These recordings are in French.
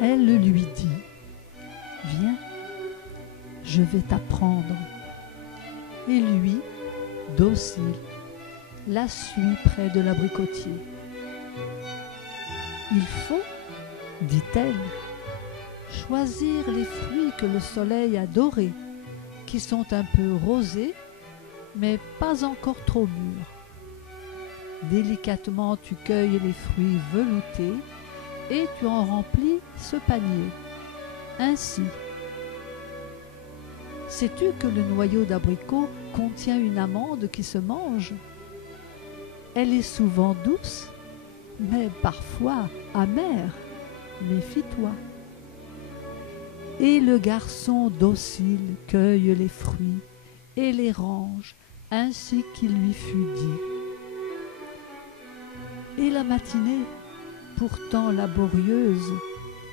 Elle lui dit: viens, je vais t'apprendre. Et lui, docile, la suit près de l'abricotier. Il faut, dit-elle, choisir les fruits que le soleil a dorés, qui sont un peu rosés, mais pas encore trop mûrs. Délicatement, tu cueilles les fruits veloutés et tu en remplis ce panier. Ainsi. Sais-tu que le noyau d'abricot contient une amande qui se mange? Elle est souvent douce, mais parfois amère. Méfie-toi. Et le garçon docile cueille les fruits et les range ainsi qu'il lui fut dit. Et la matinée, pourtant laborieuse,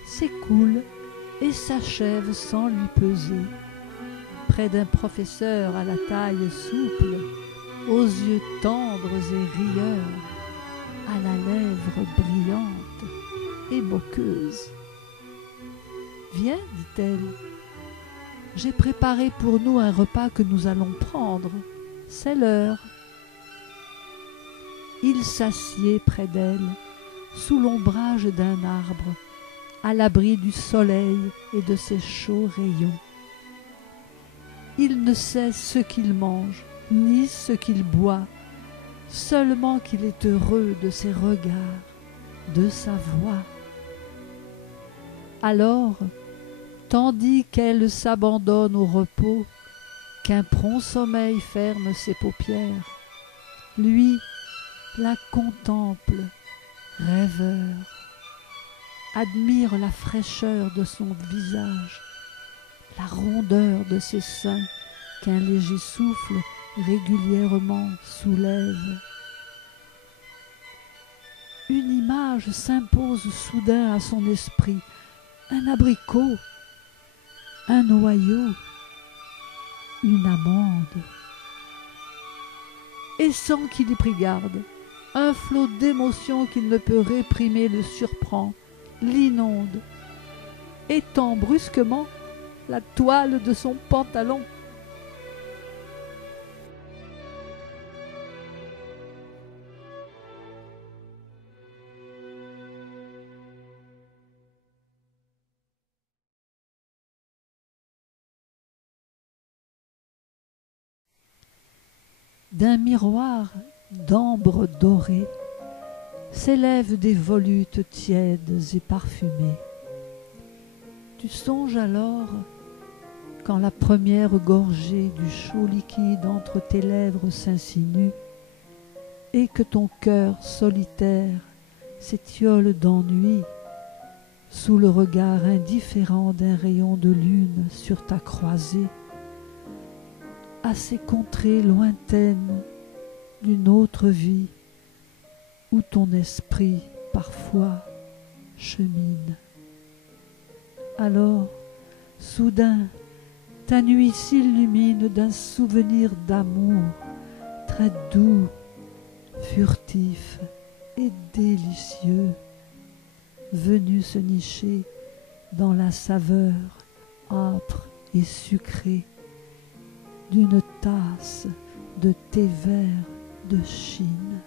s'écoule et s'achève sans lui peser. Près d'un professeur à la taille souple, aux yeux tendres et rieurs, à la lèvre brillante et moqueuse. Viens, dit-elle, j'ai préparé pour nous un repas que nous allons prendre. C'est l'heure. Il s'assied près d'elle, sous l'ombrage d'un arbre, à l'abri du soleil et de ses chauds rayons. Il ne sait ce qu'il mange, ni ce qu'il boit, seulement qu'il est heureux de ses regards, de sa voix. Alors, tandis qu'elle s'abandonne au repos, qu'un prompt sommeil ferme ses paupières, lui la contemple, rêveur, admire la fraîcheur de son visage, la rondeur de ses seins qu'un léger souffle régulièrement soulève. Une image s'impose soudain à son esprit, un abricot, un noyau, une amande. Et sans qu'il y prit garde, un flot d'émotions qu'il ne peut réprimer le surprend, l'inonde, et tend brusquement la toile de son pantalon. D'un miroir d'ambre doré s'élèvent des volutes tièdes et parfumées. Tu songes alors, quand la première gorgée du chaud liquide entre tes lèvres s'insinue, et que ton cœur solitaire s'étiole d'ennui sous le regard indifférent d'un rayon de lune sur ta croisée, à ces contrées lointaines d'une autre vie où ton esprit parfois chemine. Alors, soudain, ta nuit s'illumine d'un souvenir d'amour très doux, furtif et délicieux, venu se nicher dans la saveur âpre et sucrée d'une tasse de thé vert de Chine.